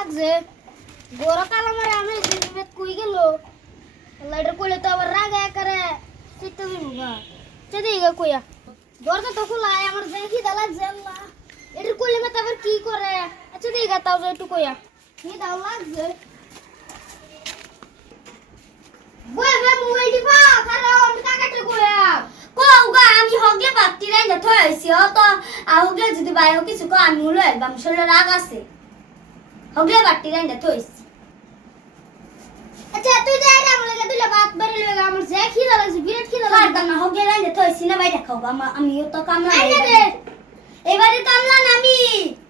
লাগছে গরকাল আমার আমি জিনিস কই গেল লাইটার কইলে তো আবার রাগে করে চিত্ত দিমুগা চদি গা কইয়া দরজা তো খোলা আমার দেখি দালা জানলা এটার কইলে মত আবার কি করে আচ্ছা দিগা তাও একটু কইয়া কি দাও লাগছে বই বে মোবাইল টিপা কারণ কাকাতে কইয়া কোগা আমি হগলে বাতি রাইনা থইছি তো আহগলে যদি বাইও কিছু কো আমি হলো একদম শরীরে রাগ আছে হগলে বাতি রাইনা থইছি আচ্ছা তুই যাই রে আমলে তুই বাত বেরে লইগা আমার যে খিদা লাগছে বিরাট খিদা লাগছে না হগলে রাইনা থইছি না বাইরে খাও আমিও তো কামলা এবারে কামলা না আমি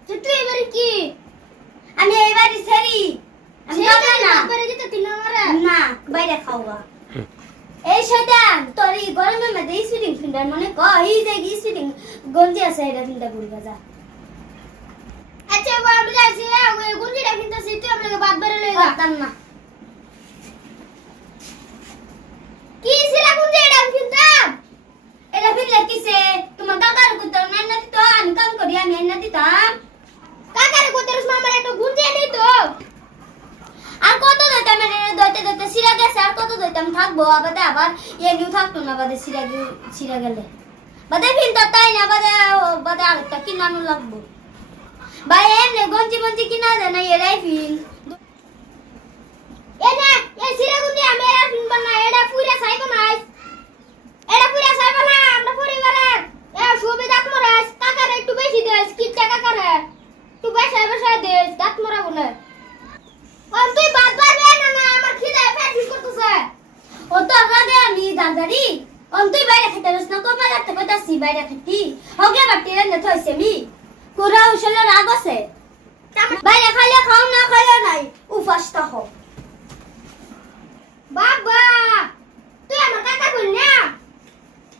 তুই এবারে কি আমি এবারে সেরি আমি কামলা না বাইরে যেতে তিন মারা না বাইরে খাওয়া এই শয়তান তোরি গরমের মধ্যে স্পিডিং ফিন্ডার মনে কই যে স্পিডিং গঞ্জি আছে এটা চিন্তা করি বাজা আচ্ছা বাবু যাচ্ছি ওই গঞ্জিটা কিন্তু সিটি আমাকে বাদ বেরে লইগা তান না কি সিরা গঞ্জি এটা কিনতাম এটা ফিরলে কিসে তোমার কাকার কত না দিত আমি কাম করি আমি না দিতাম কাকার কত মামার একটা গঞ্জি নেই তো আর কত দইতাম দইতে সিরা গেছে আর কত দইতাম থাকবো আবার নিউ থাকতো না সিরা গেলে বাদে ফিনতা তাই না বাদে আরেকটা কিনানো লাগবো ভাই এমনি গঞ্জি কিনা দেয় না এরাই ফিন এই সিরা গঞ্জি আমি এরা ফিনব না এটা পুরা সাইব না আমরা পরিবারের সুবিধা মরাস কাকারে একটু বেশি দেস কি টাকা করে একটু বেশি দেস দাঁত মরাবো না তুই বাদ পারবে না আমার খিদে পেট ঠিক করতেছে ও তো রাগে আমি দাদারি তুই বাইরে খেতে রস না কমা লাগতে কইতাছি বাইরে খেতি হগে বাটি রে থইছে মি পুরা উশলে রাগ আছে বাইরে খাইলে খাও না খাইলে নাই উফাসটা হ বাবা তুই আমার কাকা বল না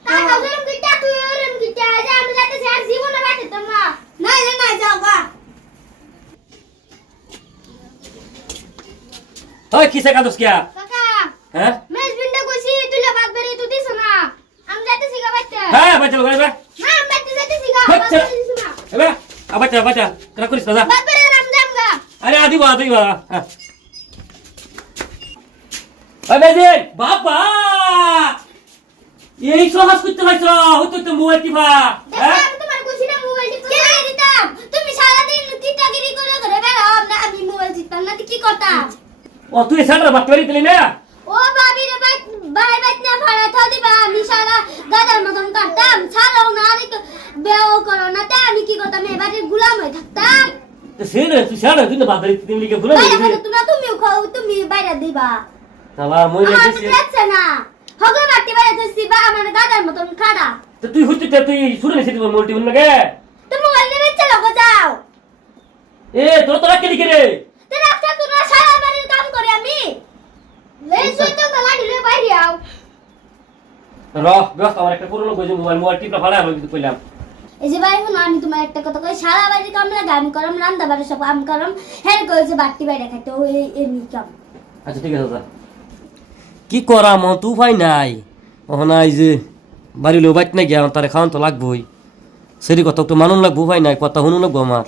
কাকা জরম কিটা তুই ওরম কিটা যা আমি যাইতেছি আর জীবনে বাঁচিতাম না নাই যাও গা ওই কিসে কাদস কিয়া কাকা হ্যাঁ মেজ বিন্ডা কইছি তুই বাদ বেরি তুই দিছ না আমি যাইতেছি গা বাইতে হ্যাঁ বাচ্চা লোক না আমি বাইতে যাইতেছি গা বাদ বেরি দিছ না এবে বাচ্চা কেন করিস দাদা বাদ বেরি নাম যাম গা আরে আদিবা ওই বেজিন বাবা এই সহজ করতে পারছ হতো তো মোবাইল টিপা দেখো আমি তোমার কইছি না মোবাইল টিপা কে লাগে দিতাম তুমি সারা দিন কিটাগিরি করে ঘরে বেরাও না আমি মোবাইল টিপতাম না কি করতাম ও তুই সারা বাট করি দিলি না ও ভাবি রে ভাই না ভাড়া থা দিবা আমি সারা গাদার মতন কাটতাম ছাড়াও না আর বেও করো না তা আমি কি করতাম এবারে গোলাম হয়ে থাকতাম তো সেনে তুই সারা দিন বাদ করি দিলি কে ভুলে বাইরে খাতে তুমিও খাও তুমি বাইরে দিবা তালা মই আমার লেগেছি তো যাচ্ছে না হগো বাটি বাইরে তুই বা আমার গাদার মতন খাড়া তো তুই হইতে তুই শুনে নিছিস তোর মোবাইল টিপন লাগে তুমি মোবাইল নিয়ে চলো গো যাও এ তোরা কে লিখে রে তে রাখছ তোরা সারা বাড়ির কাম করে আমি লে সুই তো গলা দিলে বাইরে আও ব্যস্ত আমার একটা পুরনো কইছে মোবাইল টিপটা ফাড়া আমি কিন্তু কইলাম এই যে ভাই শুনো আমি তোমার একটা কথা কই সারা বাড়ির কাম লাগে আমি করম রান্না বাড়ি সব কাম করম হের কইছে বাটি বাইরে খাইতে ওই এমনি কাম আচ্ছা ঠিক আছে দাদা কি করাম তু ভাই নাই ওখানে যে বাড়ি লো বাইট না গিয়া তারে খাওয়ান তো লাগবোই সেরি কথা একটু মানুন লাগবো ভাই নাই কথা শুনুন লাগবো আমার